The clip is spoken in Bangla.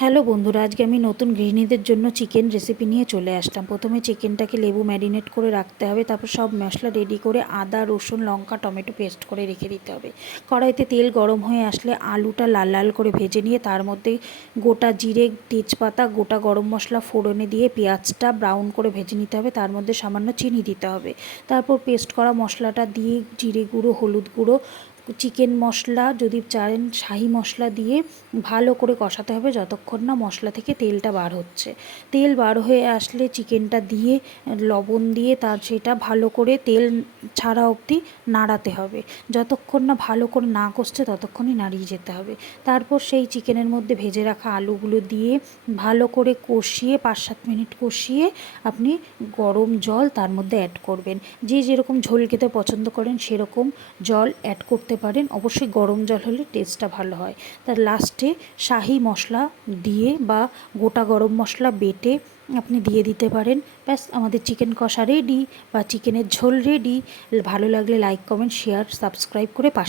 হ্যালো বন্ধুরা, আজকে আমি নতুন গৃহিণীদের জন্য চিকেন রেসিপি নিয়ে চলে আসলাম। প্রথমে চিকেনটাকে লেবু ম্যারিনেট করে রাখতে হবে, তারপর সব মশলা রেডি করে আদা রসুন লঙ্কা টমেটো পেস্ট করে রেখে দিতে হবে। কড়াইতে তেল গরম হয়ে আসলে আলুটা লাল লাল করে ভেজে নিয়ে তার মধ্যে গোটা জিরে তেজপাতা গোটা গরম মশলা ফোড়নে দিয়ে পেঁয়াজটা ব্রাউন করে ভেজে নিতে হবে। তার মধ্যে সামান্য চিনি দিতে হবে। তারপর পেস্ট করা মশলাটা দিয়ে জিরে গুঁড়ো হলুদ গুঁড়ো চিকেন মশলা যদি চান শাহি মশলা দিয়ে ভালো করে কষাতে হবে যতক্ষণ না মশলা থেকে তেলটা বার হচ্ছে। তেল বার হয়ে আসলে চিকেনটা দিয়ে লবণ দিয়ে তার সেটা ভালো করে তেল ছাড়া অবধি নাড়াতে হবে। যতক্ষণ না ভালো করে না কষছে ততক্ষণই নাড়িয়ে যেতে হবে। তারপর সেই চিকেনের মধ্যে ভেজে রাখা আলুগুলো দিয়ে ভালো করে কষিয়ে 5-7 মিনিট কষিয়ে আপনি গরম জল তার মধ্যে অ্যাড করবেন। যে যেরকম ঝোল খেতে পছন্দ করেন সেরকম জল অ্যাড করতে পারেন। অবশ্যই গরম জল হলে টেস্টটা ভালো হয়। তার লাস্টে শাহি মশলা দিয়ে বা গোটা গরম মশলা বেটে আপনি দিয়ে দিতে পারেন। ব্যাস, আমাদের চিকেন কষা রেডি বা চিকেনের ঝোল রেডি। ভালো লাগলে লাইক কমেন্ট শেয়ার সাবস্ক্রাইব করে পাশে